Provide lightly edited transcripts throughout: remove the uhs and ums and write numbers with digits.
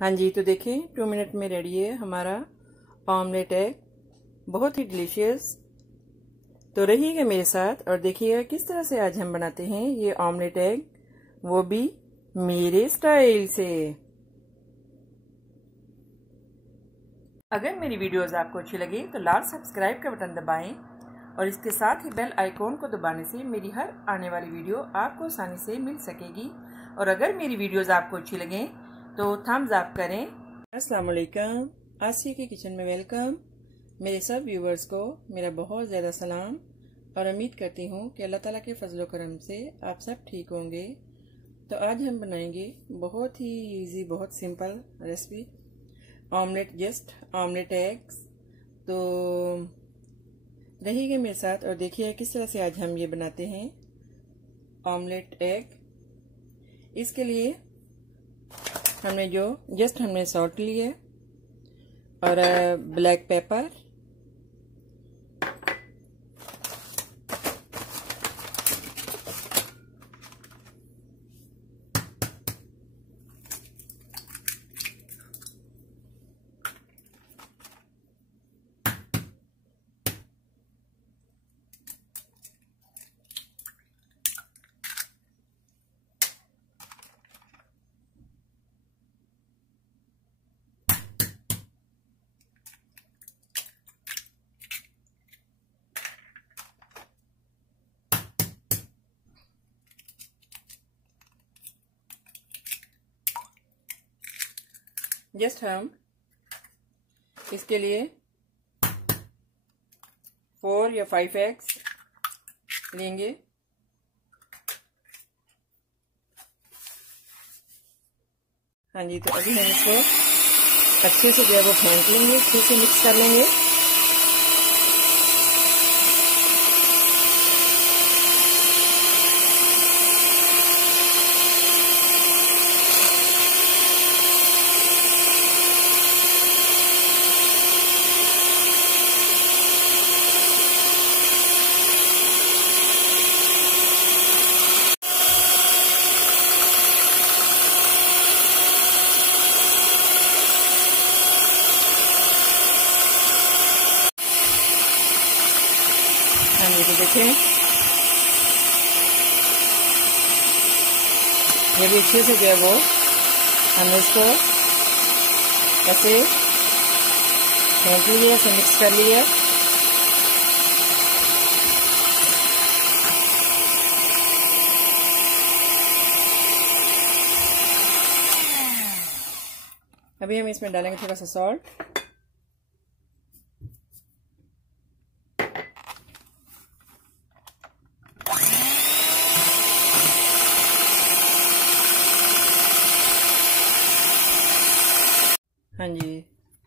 हाँ जी, तो देखें 2 मिनट में रेडी है हमारा ऑमलेट एग, बहुत ही डिलीशियस। तो रहिएगा मेरे साथ और देखिएगा किस तरह से आज हम बनाते हैं ये ऑमलेट एग, वो भी मेरे स्टाइल से। अगर मेरी वीडियोस आपको अच्छी लगी तो लाल सब्सक्राइब का बटन दबाएं और इसके साथ ही बेल आइकॉन को दबाने से मेरी हर आने वाली वीडियो आपको आसानी से मिल सकेगी। और अगर मेरी वीडियोस आपको अच्छी लगें तो थम्स अप करें। अस्सलाम वालेकुम, आसिया की किचन में वेलकम। मेरे सब व्यूवर्स को मेरा बहुत ज़्यादा सलाम और उम्मीद करती हूँ कि अल्लाह ताला के फजलो करम से आप सब ठीक होंगे। तो आज हम बनाएंगे बहुत ही इजी, बहुत simple recipe omelette, just omelette eggs. तो रहिएगा मेरे साथ और देखिए किस तरह से आज हम ये बनाते हैं ऑमलेट एग। इसके लिए हमने सॉल्ट लिया और ब्लैक पेपर, जस्ट हम इसके लिए 4 या 5 एग्स लेंगे। हाँ जी, तो अभी हम इसको अच्छे से जो है वो फेंट लेंगे, अच्छे से मिक्स कर लेंगे। हाँ जी, तो देखें ये भी अच्छे से जो है वो हमने इसको ऐसे फेंट लिया, ऐसे मिक्स कर लिया। अभी हम इसमें डालेंगे थोड़ा सा सॉल्ट, हाँ जी,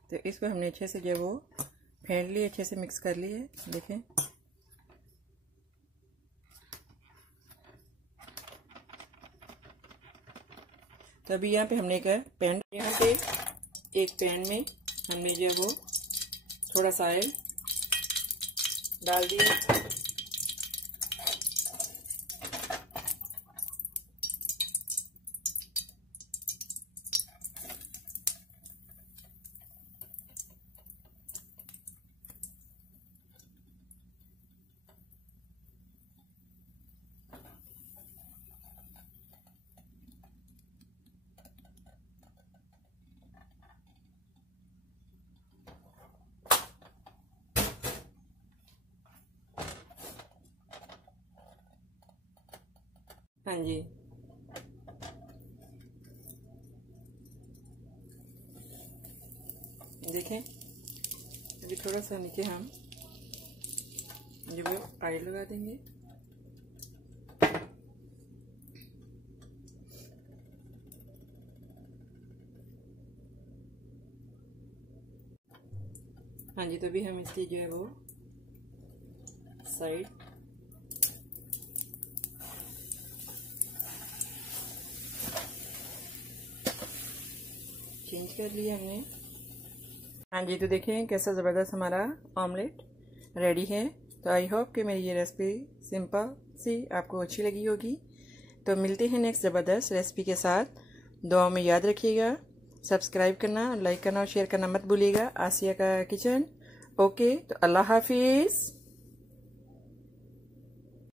तो इसको हमने अच्छे से जो वो फेंट लिए, अच्छे से मिक्स कर लिए। देखें तो अभी यहाँ पे हमने एक पैन में हमने जो वो थोड़ा सा ऑयल डाल दिया। हाँ जी, देखें अभी थोड़ा सा नीचे हम जो वो ऑयल लगा देंगे। हाँ जी, तो अभी हम इसकी जो है वो साइड चेंज कर लिया हमने। हाँ जी, तो देखें कैसा ज़बरदस्त हमारा ऑमलेट रेडी है। तो आई होप कि मेरी ये रेसिपी सिंपल सी आपको अच्छी लगी होगी। तो मिलते हैं नेक्स्ट ज़बरदस्त रेसिपी के साथ। दुआ में याद रखिएगा। सब्सक्राइब करना, लाइक करना और शेयर करना मत भूलिएगा। आसिया का किचन। ओके, तो अल्लाह हाफिज़।